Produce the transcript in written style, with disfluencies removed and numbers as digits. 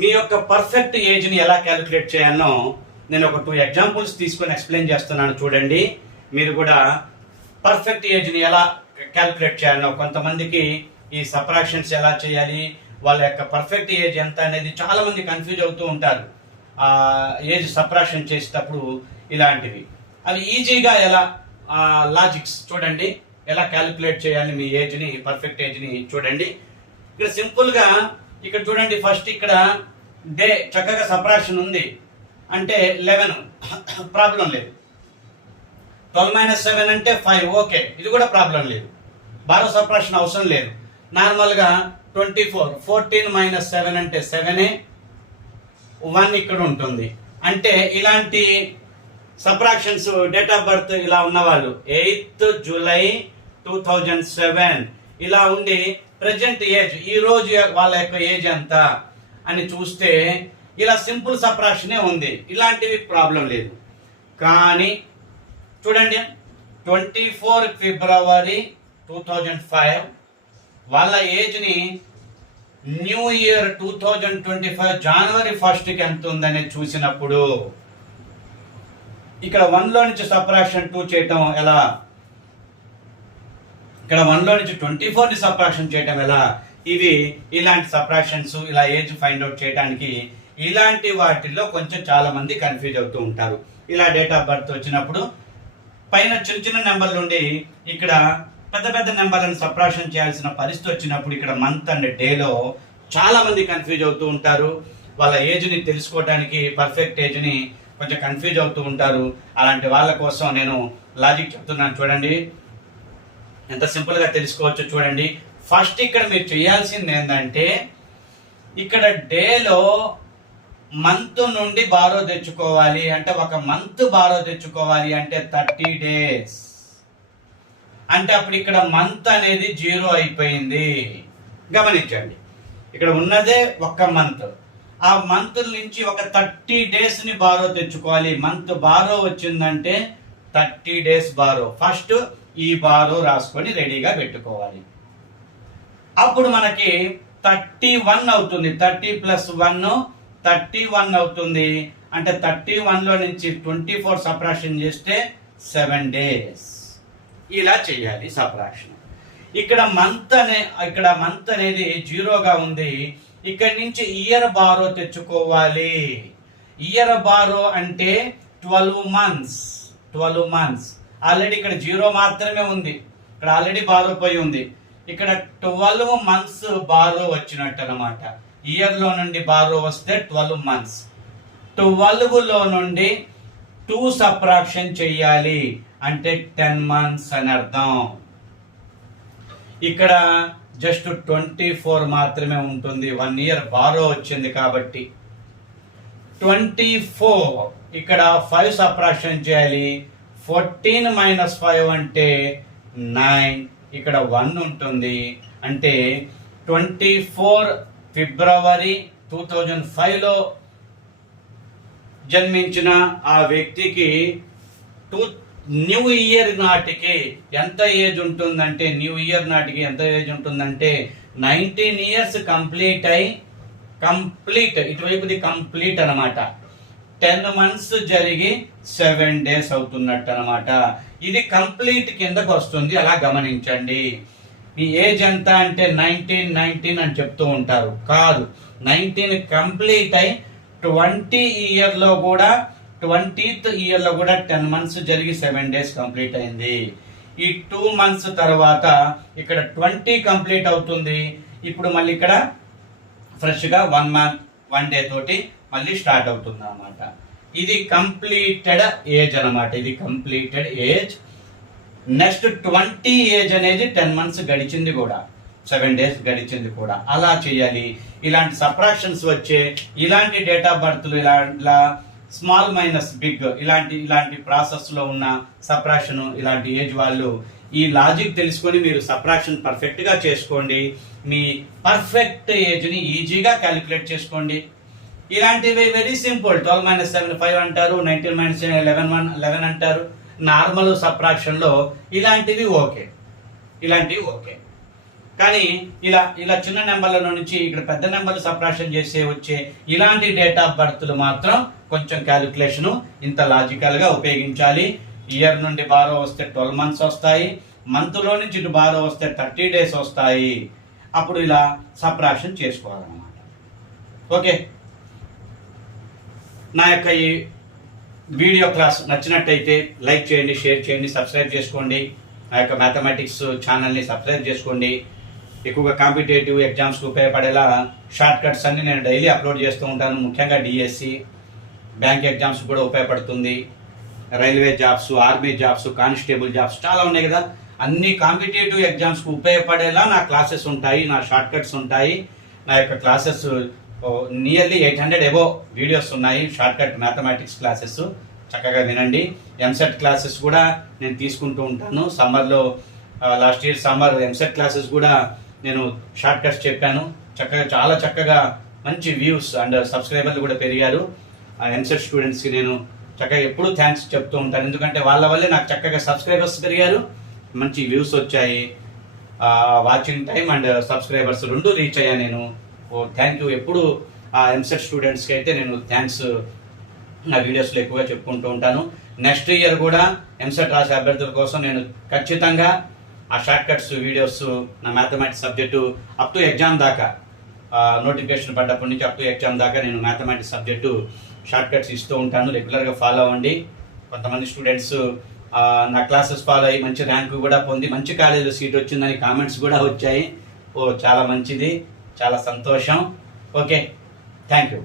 మీ యొక్క పర్ఫెక్ట్ ఏజ్ని ఎలా క్యాలిక్యులేట్ చేయాలో నేను ఒక 2 ఎగ్జాంపుల్స్ తీసుకొని ఎక్స్ప్లెయిన్ చేస్తున్నాను, చూడండి. మీరు కూడా పర్ఫెక్ట్ ఏజ్ని ఎలా క్యాలిక్యులేట్ చేయాలో, కొంతమందికి ఈ సబ్ట్రాక్షన్స్ ఎలా చేయాలి, వాళ్ళ యొక్క పర్ఫెక్ట్ ఏజ్ ఎంత అనేది చాలా మంది కన్ఫ్యూజ్ అవుతూ ఉంటారు. ఏజ్ సబ్ట్రాక్షన్ చేసేటప్పుడు ఇలాంటివి అవి ఈజీగా ఎలా లాజిక్స్ చూడండి, ఎలా క్యాలిక్యులేట్ చేయాలి మీ ఏజ్ని, పర్ఫెక్ట్ ఏజ్ని చూడండి. ఇక్కడ సింపుల్గా ఇక్కడ చూడండి, ఫస్ట్ ఇక్కడ డే చక్కగా సబ్ట్రాక్షన్ ఉంది అంటే 11 ప్రాబ్లం లేదు. 12 - 7 అంటే 5 ఓకే, ఇది కూడా ప్రాబ్లం లేదు. బారో సబ్ట్రాక్షన్ అవసరం లేదు. నార్మల్గా 24 14 - 7 అంటే 7 1 ఇక్కడ ఉంటుంది. అంటే ఇలాంటి సబ్ట్రాక్షన్స్ డేట్ ఆఫ్ బర్త్ ఇలా ఉన్నవాళ్ళు 8th July 2007 ఇలా ఉండి ప్రజెంట్ ఏజ్ ఈ రోజు వాళ్ళ యొక్క ఏజ్ ఎంత అని చూస్తే ఇలా సింపుల్ సబ్ట్రాక్షనే ఉంది, ఇలాంటివి ప్రాబ్లం లేదు. కానీ చూడండి 24 February 2005 వాళ్ళ ఏజ్ని న్యూ ఇయర్ 2025 January 1st ఎంత ఉందని చూసినప్పుడు ఇక్కడ 1లో నుంచి సబ్ట్రాక్షన్ 2 చేయటం ఎలా, ఇక్కడ 1లో నుంచి 24ని సబ్ట్రాక్షన్ చేయటం ఎలా, ఇవి ఇలాంటి సబ్ట్రాక్షన్స్ ఇలా ఏజ్ ఫైండ్ అవుట్ చేయడానికి ఇలాంటి వాటిల్లో కొంచెం చాలా మంది కన్ఫ్యూజ్ అవుతూ ఉంటారు. ఇలా డేట్ ఆఫ్ బర్త్ వచ్చినప్పుడు పైన చిన్న చిన్న నెంబర్లు ఉండి ఇక్కడ పెద్ద పెద్ద నెంబర్లను సబ్ట్రాక్షన్ చేయాల్సిన పరిస్థితి వచ్చినప్పుడు ఇక్కడ మంత్ అండ్ డేలో చాలా మంది కన్ఫ్యూజ్ అవుతూ ఉంటారు. వాళ్ళ ఏజ్ని తెలుసుకోవడానికి పర్ఫెక్ట్ ఏజ్ని కొంచెం కన్ఫ్యూజ్ అవుతూ ఉంటారు. అలాంటి వాళ్ళ కోసం నేను లాజిక్ చెప్తున్నాను, చూడండి ఎంత సింపుల్గా తెలుసుకోవచ్చు. చూడండి, ఫస్ట్ ఇక్కడ మీరు చేయాల్సింది ఏంటంటే ఇక్కడ డేలో మంత్ నుండి బారో తెచ్చుకోవాలి. అంటే ఒక మంత్ బారో తెచ్చుకోవాలి అంటే 30 days. అంటే అప్పుడు ఇక్కడ మంత్ అనేది 0 అయిపోయింది. గమనించండి, ఇక్కడ ఉన్నదే ఒక మంత్. ఆ మంత్ నుంచి ఒక 30 days బారో తెచ్చుకోవాలి. మంత్ బారో వచ్చిందంటే 30 days బారో. ఫస్ట్ ఈ బారో రాసుకొని రెడీగా పెట్టుకోవాలి. అప్పుడు మనకి 31 అవుతుంది. 30 + 1 31 అవుతుంది. అంటే 31లో నుంచి 24 సబ్ట్రాక్షన్ చేస్తే 7 days. ఇలా చేయాలి సబ్ట్రాక్షన్. ఇక్కడ మంత్ అనేది 0గా ఉంది. ఇక్కడ నుంచి ఇయర్ బారో తెచ్చుకోవాలి. ఇయర్ బారో అంటే 12 months. ఆల్రెడీ ఇక్కడ 0 మాత్రమే ఉంది, ఇక్కడ ఆల్రెడీ బారో పోయి ఉంది. ఇక్కడ 12 months బారో వచ్చినట్టు అనమాట. ఇయర్లో నుండి బారో వస్తే 12 months. 12లో నుండి 2 సబ్ట్రాక్షన్ చెయ్యాలి అంటే 10 months అని అర్థం. ఇక్కడ జస్ట్ 24 మాత్రమే ఉంటుంది, 1 year బారో వచ్చింది కాబట్టి. 24 ఇక్కడ 5 సబ్ట్రాక్షన్ చేయాలి. 14 - 5 అంటే 9. ఇక్కడ 1 ఉంటుంది. అంటే 24 February 2005లో జన్మించిన ఆ వ్యక్తికి న్యూ ఇయర్ నాటికి ఎంత ఏజ్ ఉంటుందంటే, న్యూ ఇయర్ నాటికి ఎంత ఏజ్ ఉంటుందంటే 19 years కంప్లీట్ ఇటువైపుది కంప్లీట్ అనమాట. 10 months జరిగి 7 days అవుతున్నట్టు అనమాట. ఇది కంప్లీట్ కిందకు వస్తుంది, అలా గమనించండి. మీ ఏజ్ ఎంత అంటే 19 అని చెప్తూ ఉంటారు, కాదు. 19 కంప్లీట్ అయి 20th ఇయర్లో కూడా 10 months జరిగి 7 days కంప్లీట్ అయింది. ఈ 2 months తర్వాత ఇక్కడ 20 కంప్లీట్ అవుతుంది. ఇప్పుడు మళ్ళీ ఇక్కడ ఫ్రెష్గా 1 month 1 day తోటి మళ్ళీ స్టార్ట్ అవుతుంది అన్నమాట. ఇది కంప్లీటెడ్ ఏజ్ అనమాట. ఇది కంప్లీటెడ్ ఏజ్. నెక్స్ట్ 20 ఏజ్ అనేది 10 months గడిచింది కూడా, 7 days గడిచింది కూడా. అలా చేయాలి. ఇలాంటి సబ్ట్రాక్షన్స్ వచ్చే ఇలాంటి డేట్ ఆఫ్ బర్త్లు ఇలా స్మాల్ మైనస్ బిగ్ ఇలాంటి ప్రాసెస్ లో ఉన్న సబ్ట్రాక్షన్ ఇలాంటి ఏజ్ వాళ్ళు ఈ లాజిక్ తెలుసుకొని మీరు సబ్ట్రాక్షన్ పర్ఫెక్ట్ గా చేసుకోండి. మీ పర్ఫెక్ట్ ఏజ్ ని ఈజీగా క్యాలిక్యులేట్ చేసుకోండి. ఇలాంటివి వెరీ సింపుల్. 12 - 7 5 అంటారు, 19 - 7 11 అంటారు. నార్మల్ సబ్ట్రాక్షన్ లో ఇలాంటివి ఓకే. కానీ ఇలా ఇలా చిన్న నెంబర్ల నుంచి ఇక్కడ పెద్ద నెంబర్లు సబ్ట్రాక్షన్ చేసే వచ్చే ఇలాంటి డేట్ ఆఫ్ బర్త్లు మాత్రం కొంచెం క్యాలిక్యులేషన్ ఇంత లాజికల్ గా ఉపయోగించాలి. ఇయర్ నుండి బారో వస్తే 12 months వస్తాయి, మంత్ లో నుంచి ఇటు బారో వస్తే 30 days వస్తాయి. అప్పుడు ఇలా సబ్ట్రాక్షన్ చేసుకోవాలన్నమాట. ఓకే, నా యొక్క ఈ వీడియో క్లాస్ నచ్చినట్టయితే లైక్ చేయండి, షేర్ చేయండి, సబ్స్క్రైబ్ చేసుకోండి. నా యొక్క మ్యాథమెటిక్స్ ఛానల్ని సబ్స్క్రైబ్ చేసుకోండి. ఎక్కువగా కాంపిటేటివ్ ఎగ్జామ్స్కి ఉపయోగపడేలా షార్ట్ కట్స్ అన్ని నేను డైలీ అప్లోడ్ చేస్తూ ఉంటాను. ముఖ్యంగా డిఎస్సి, బ్యాంక్ ఎగ్జామ్స్ కూడా ఉపయోగపడుతుంది. Railway jobs, army jobs, constable jobs చాలా ఉన్నాయి కదా. అన్ని కాంపిటేటివ్ ఎగ్జామ్స్కి ఉపయోగపడేలా నా క్లాసెస్ ఉంటాయి, నా షార్ట్ కట్స్ ఉంటాయి. నా యొక్క క్లాసెస్ నియర్లీ 800 above వీడియోస్ ఉన్నాయి. షార్ట్ కట్ మ్యాథమెటిక్స్ క్లాసెస్ చక్కగా వినండి. ఎంసెట్ క్లాసెస్ కూడా నేను తీసుకుంటూ ఉంటాను. సమ్మర్లో last year summer EAMCET classes కూడా నేను షార్ట్ కట్స్ చెప్పాను. చక్కగా చాలా చక్కగా మంచి వ్యూస్ అండ్ సబ్స్క్రైబర్లు కూడా పెరిగారు. ఆ ఎంసెట్ స్టూడెంట్స్కి నేను చక్కగా ఎప్పుడూ థ్యాంక్స్ చెప్తూ ఉంటాను. ఎందుకంటే వాళ్ళ వల్లే నాకు చక్కగా సబ్స్క్రైబర్స్ పెరిగారు, మంచి వ్యూస్ వచ్చాయి, వాచింగ్ టైం అండ్ సబ్స్క్రైబర్స్ రెండు రీచ్ అయ్యా నేను. Thank you. ఎప్పుడు ఆ ఎంసెట్ స్టూడెంట్స్కి అయితే నేను థ్యాంక్స్ నా వీడియోస్లో ఎక్కువగా చెప్పుకుంటూ ఉంటాను. నెక్స్ట్ ఇయర్ కూడా ఎంసెట్ రాసే అభ్యర్థుల కోసం నేను ఖచ్చితంగా ఆ షార్ట్ కట్స్ వీడియోస్ నా mathematics subject up to exam దాకా, నోటిఫికేషన్ పడ్డప్పటి నుంచి అప్ టు ఎగ్జామ్ దాకా నేను మ్యాథమెటిక్స్ సబ్జెక్టు షార్ట్ కట్స్ ఇస్తూ ఉంటాను. రెగ్యులర్గా ఫాలో అవ్వండి. కొంతమంది స్టూడెంట్స్ నా క్లాసెస్ ఫాలో అయ్యి మంచి ర్యాంకు కూడా పొంది మంచి కాలేజీలో సీట్ వచ్చిందని కామెంట్స్ కూడా వచ్చాయి. చాలా మంచిది, చాలా సంతోషం. Okay, thank you.